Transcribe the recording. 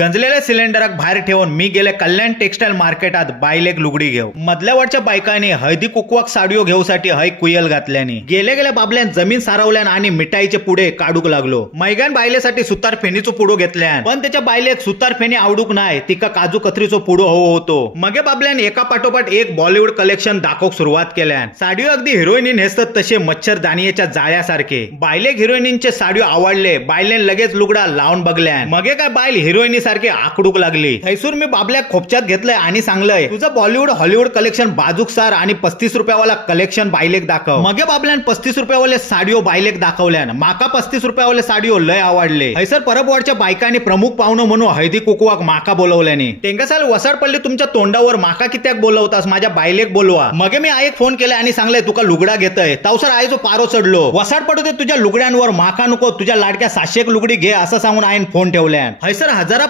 गंजलेल्या सिलेंडराक बाहेर ठेवून मी गेले कल्याण टेक्सटाईल मार्केटात बायलेक लुगडी घेऊ. मधल्या वरच्या बायकांनी हळदी कुकवाक साडयो घेऊसाठी हय कुयल घातल्यानी गेल्या बाबल्यान जमीन सारवल्यान आणि मिठाईचे पुढे काढूक लागलो. मैगान बायलेसाठी सुतार फेनीचो पुडो घेतल्यान पण त्याच्या बायलेक सुतार फेनी आवडूक नाही, तिका काजू कत्रीचो पुडो हवो होतो. मगे बाबल्यान एका पाठोपाठ एक बॉलिवूड कलेक्शन दाखवूक सुरुवात केल्यान. साडयो अगदी हिरोईनी नेसतात तसे मच्छरदानीच्या जाळ्यासारखे. बायलेक हिरोईनींचे साडयो आवडले, बायलेन लगेच लुगडा लावून बघल्यान. मगे काय बायल हिरोईनी सारखी आकडूक लागली. थैसूर मी बाबल्याक खोपच्यात घेतलंय आणि सांगलंय तुझं बॉलिवूड हॉलिवूड कलेक्शन बाजूक सार आणि 35 रुपयावाला कलेक्शन बायलेक दाखव. मगे बाबल्यान 35 रुपयावाले साडयो बायलेक दाखवल्यान. माका 35 रुपयावाले साडयो लय आवडले. हैसर परबवाडच्या बायकांनी प्रमुख पाहुणो म्हणून हळदी कुकवाक माका बोलवल्याने. तेंका साल वसाड पडली तुमच्या तोंडावर, माका कित्याक बोलवतास, माझ्या बायलेक बोलवा. मगे मी आईक फोन केला आणि सांगले तुका लुगडा घेतय. तावसर आईचो पारो चढलो. वसाड पडू दे तुझ्या लुगड्यांवर, माका नको, तुझ्या लाडक्या 700 लुगडी घे असं सांगून आईन फोन ठेवल्यान. हैसर हजारा